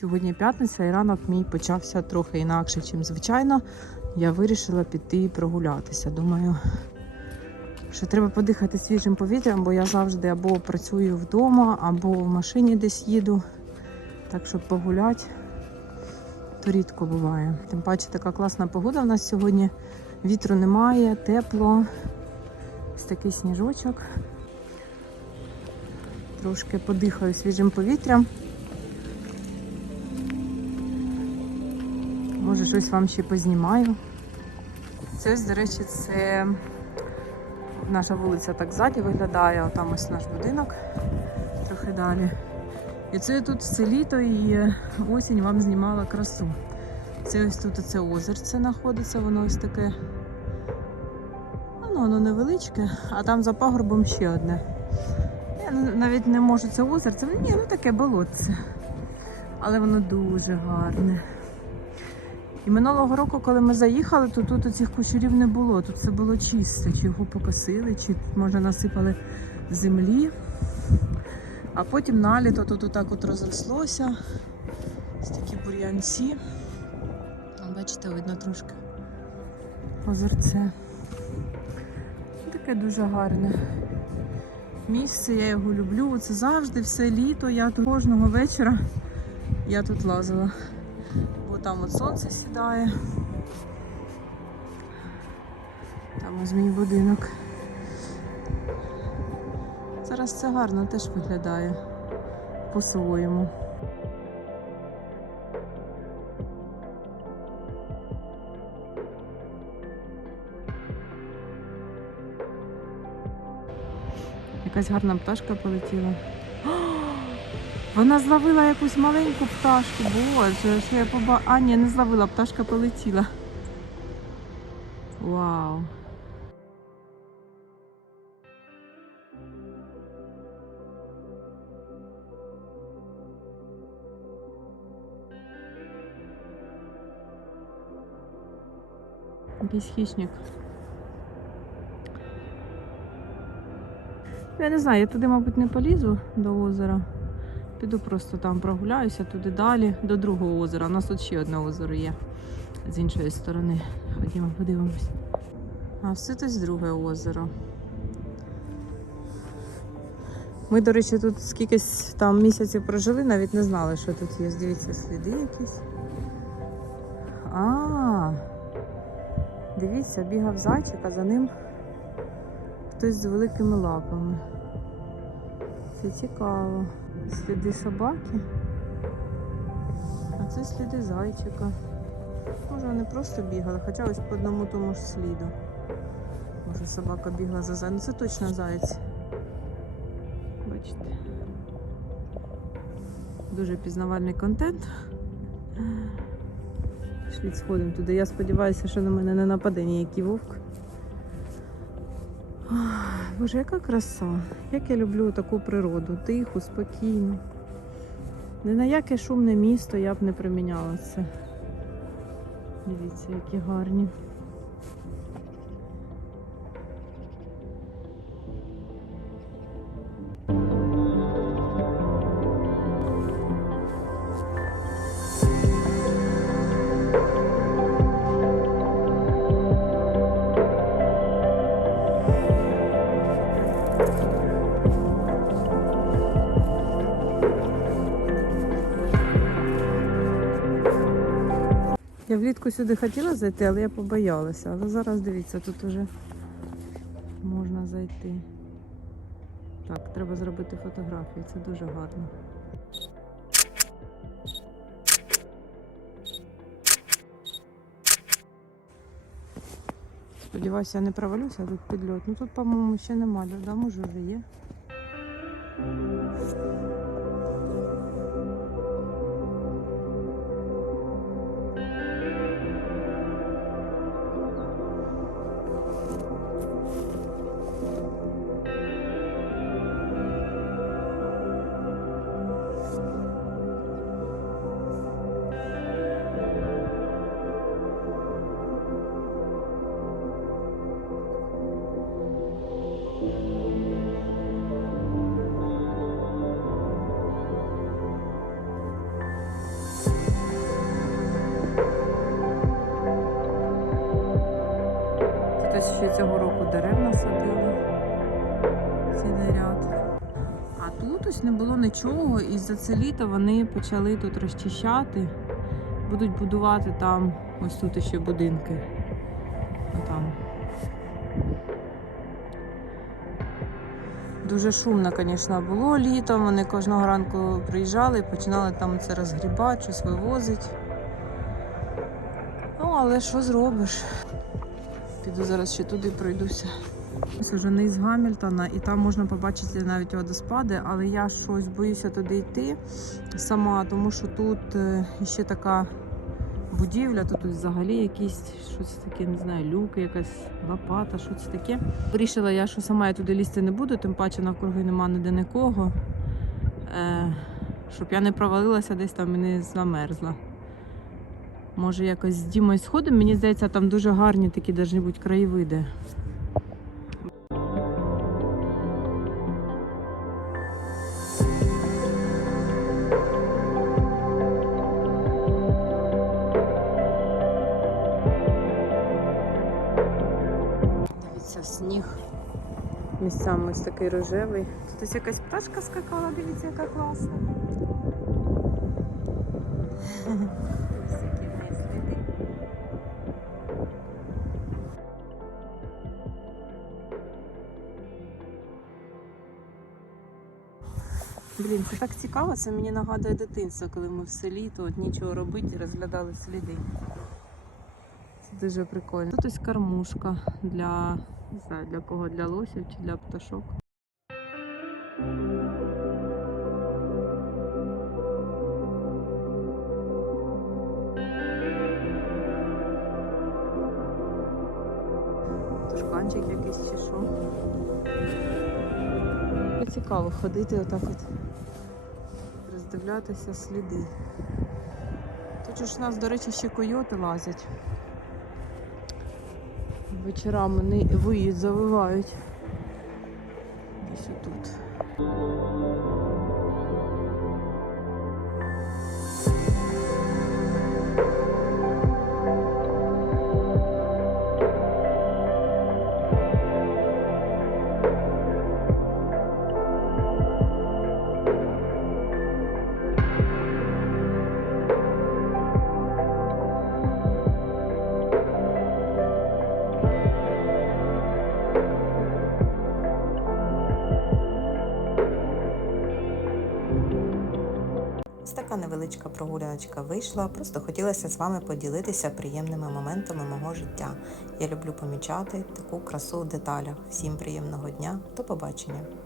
Сьогодні п'ятниця і ранок мій почався трохи інакше, ніж звичайно. Я вирішила піти прогулятися. Думаю, що треба подихати свіжим повітрям, бо я завжди або працюю вдома, або в машині десь їду. Так що погуляти то рідко буває. Тим паче така класна погода в нас сьогодні. Вітру немає, тепло. Ось такий сніжочок. Трошки подихаю свіжим повітрям. Може, щось вам ще познімаю. Це до речі, це наша вулиця так ззаді виглядає, там ось наш будинок трохи далі. І це тут все літо і осінь вам знімала красу. Це ось тут оце озерце знаходиться, воно ось таке. Ну, воно невеличке, а там за пагорбом ще одне. Я навіть не можу це озерце. Ні, ну таке болотце. Але воно дуже гарне. І минулого року, коли ми заїхали, то тут цих кучерів не було. Тут все було чисте. Чи його покосили, чи може насипали землі. А потім наліто тут отак от розрослося. Ось такі бур'янці. Бачите, видно трошки озерце. Таке дуже гарне місце, я його люблю. Це завжди все літо. Я тут кожного вечора я тут лазила. Там от сонце сідає. Там ось мій будинок. Зараз це гарно теж виглядає по-своєму. Якась гарна пташка полетіла. Вона зловила якусь маленьку пташку. Боже, що я поба... А, ні, не зловила, пташка полетіла. Вау. Якийсь хищник. Я не знаю, я туди, мабуть, не полізу до озера. Піду просто там прогуляюся туди далі, до другого озера. У нас тут ще одне озеро є з іншої сторони. Ходімо, подивимось. А все тут друге озеро. Ми, до речі, тут скількись там місяців прожили, навіть не знали, що тут є. Дивіться, сліди якісь. А, дивіться, бігав зайчик, а за ним хтось з великими лапами. Це цікаво. Сліди собаки. А це сліди зайчика. Може вони просто бігали, хоча ось по одному тому ж сліду. Може собака бігла за зайцем. Ну це точно заєць. Бачите. Дуже пізнавальний контент. Пішли сходимо туди. Я сподіваюся, що на мене не нападе ніякий вовк. Боже, яка краса. Як я люблю таку природу. Тиху, спокійну. Не на яке шумне місто я б не приміняла це. Дивіться, які гарні. Я влітку сюди хотіла зайти, але я побоялася. Але зараз дивіться, тут уже можна зайти. Так, треба зробити фотографію, це дуже гарно. Сподіваюся, я не провалюся тут підльот. Ну тут, по-моєму, ще немає, да, може вже є. Цього року дерев насадили. Цілий ряд. А тут ось не було нічого, і за це літо вони почали тут розчищати. Будуть будувати там, ось тут ще будинки. Там. Дуже шумно, звісно, було літом. Вони кожного ранку приїжджали і починали там це розгрібати, щось вивозити. Ну, але що зробиш? Піду зараз ще туди пройдуся. Ось вже низ Гамільтона, і там можна побачити навіть водоспади, але я щось боюся туди йти сама, тому що тут е, ще така будівля, тут взагалі якісь щось таке, не знаю, люки, якась лопата, що це таке. Вирішила я, що сама я туди лізти не буду, тим паче навкруги нема ніде нікого. Е, щоб я не провалилася десь там і не замерзла. Може, якось з Дімою сходимо. Мені здається, там дуже гарні такі должны бути краєвиди. Дивіться, сніг. Місцями ось такий рожевий. Тут ось якась пташка скакала, дивіться, яка класна. Блін, це так цікаво, це мені нагадує дитинство, коли ми в селі, то от нічого робити розглядали сліди. Це дуже прикольно. Тут ось кормушка для, не знаю, для кого, для лосів чи для пташок. Тушканчик якийсь чи що. Цікаво ходити отак от, роздивлятися сліди. Тут ж у нас, до речі, ще койоти лазять. Вечорами не виїзд завивають. Десь отут. Така невеличка прогуляночка вийшла. Просто хотілося з вами поділитися приємними моментами мого життя. Я люблю помічати таку красу в деталях. Всім приємного дня, до побачення!